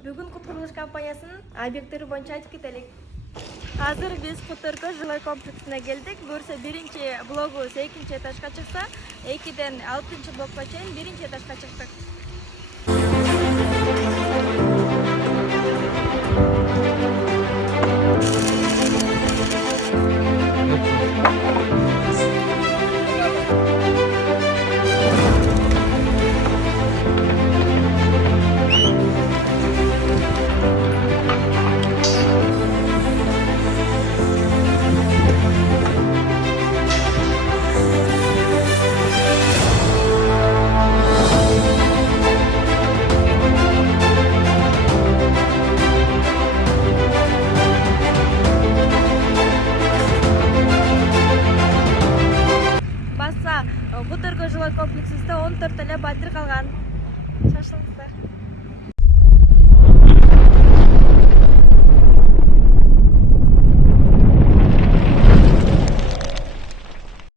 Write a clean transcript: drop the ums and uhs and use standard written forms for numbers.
Бүгүн курулуш компаниясынын объекттери боюнча айтып кетелик. Азыр биз Кутыркы жилой комплексине келдик. Буюрса биринчи блогубуз экинчи этажга чыкса, 2ден 6-блокко чейин биринчи этажга чыктык.